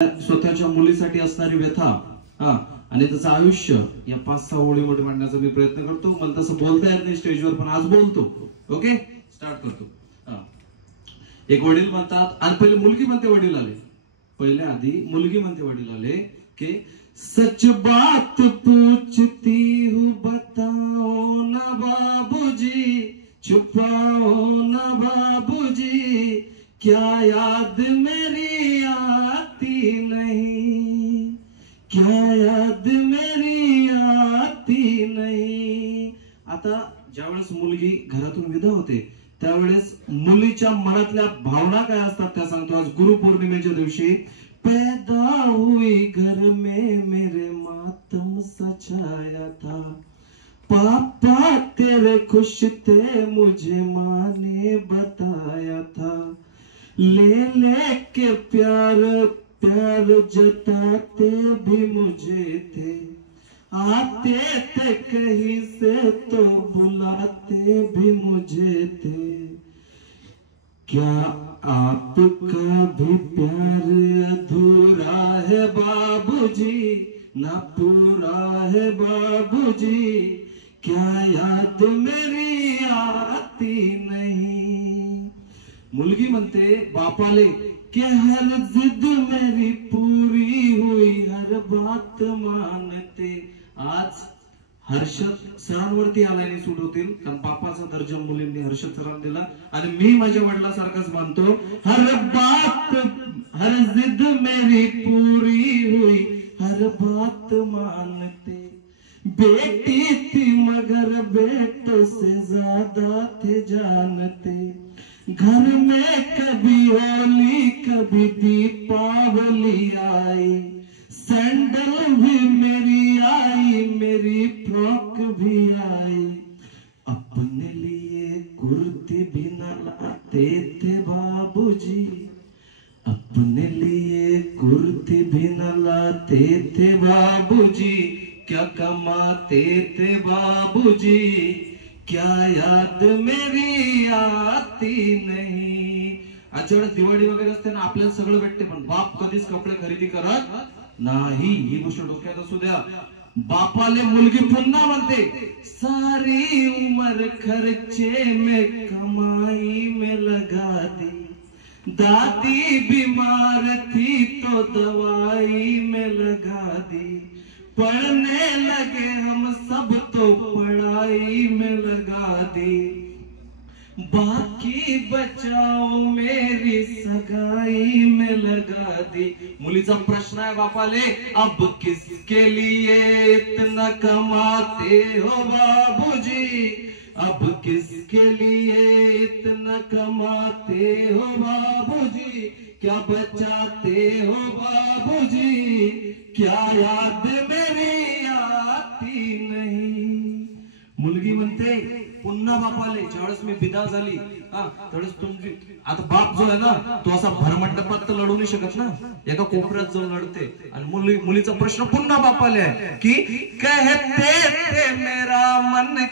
स्वतःच्या मुलीसाठी असणारी व्यथा आणि त्याचं आयुष्य या 5-6 ओळीमध्ये मांडण्याचा मी प्रयत्न करतो। मला तसं बोलता येत नाही स्टेजवर, पण आज बोलतो। ओके, स्टार्ट करतो। एक वडील म्हणतात, आणि पहिले मुलगी म्हणते वडील आले, पहिले आधी मुलगी म्हणते वडील आले की सच बात पूछती हूँ बताओ ना बाबूजी, छुपाओ ना बाबूजी, क्या याद मेरी आती नहीं, क्या याद मेरी आती नहीं। आता ज्यावेळेस मुलगी घरातून विदा होते त्यावेळेस मुलीच्या मनातल्या भावना काय असतात त्या सांगतो। आज गुरुपौर्णिमेच्या दिवशी पैदा हुई घर में मेरे मातम सा छाया था, पापा तेरे खुश थे मुझे माँ ने बताया था, ले ले के प्यार प्यार जताते भी मुझे थे, आते थे कहीं से तो बुलाते भी मुझे थे, क्या आपका भी प्यार अधूरा है बाबूजी, ना पूरा है बाबूजी, क्या याद मेरी आती नहीं। मुलगी म्हणते बापाले कि हर जिद मेरी पूरी हुई, हर बात मानते। आज हर्षद सरांवरती आलाय सूट होतील, कारण बापाचा दर्जा मुलींनी हर्षद सरांना दिला, आणि मी माझ्या वडिलांसारखाच मानतो। हर बात हर जिद मेरी पूरी हुई, हर बात मानते। बेटी थी मगर बेटों से ज्यादा थे जानते, घर में कभी होली कभी दीपावली आई, सैंडल भी मेरी आई मेरी फ्रॉक भी आई, अपने लिए कुर्ती भी न लाते थे बाबूजी, अपने लिए कुर्ती भी न लाते थे बाबूजी, क्या कमाते थे बाबूजी, क्या याद मेरी आती नहीं। आजच्या दिवाळी वगैरे असते ना, आपल्याला सगळं भेटते पण बाप कधीच कपडे खरेदी करत नाही, ही गोष्ट डोक्यात असू द्या। बापाले मुलगी पुन्हा म्हणते, सारी उम्र खर्चे में कमाई में लगा दी, दादी बीमार थी तो दवाई में लगा दी, पढ़ने लगे हम सब तो पढ़ाई में लगा दी, बाकी बचाओ मेरी सगाई में लगा दी। मुलीचा प्रश्न आहे बापाले, अब किसके लिए इतना कमाते हो बाबूजी, अब किसके लिए इतना कमाते हो बाबूजी, क्या बचाते हो बाबूजी, क्या याद मेरी आती नहीं। मुलगी म्हणते पुन्हा बापाले, ज्यावेळेस मी विदा झाली त्यावेळेस तुमची आता बाप जो आहे ना तो असा भरमंडपात तर लढू नाही शकत ना, एका कोपऱ्यात जाऊन लढते। आणि मुलीचा प्रश्न पुन्हा बापाले आहे की कहते थे मेरा मन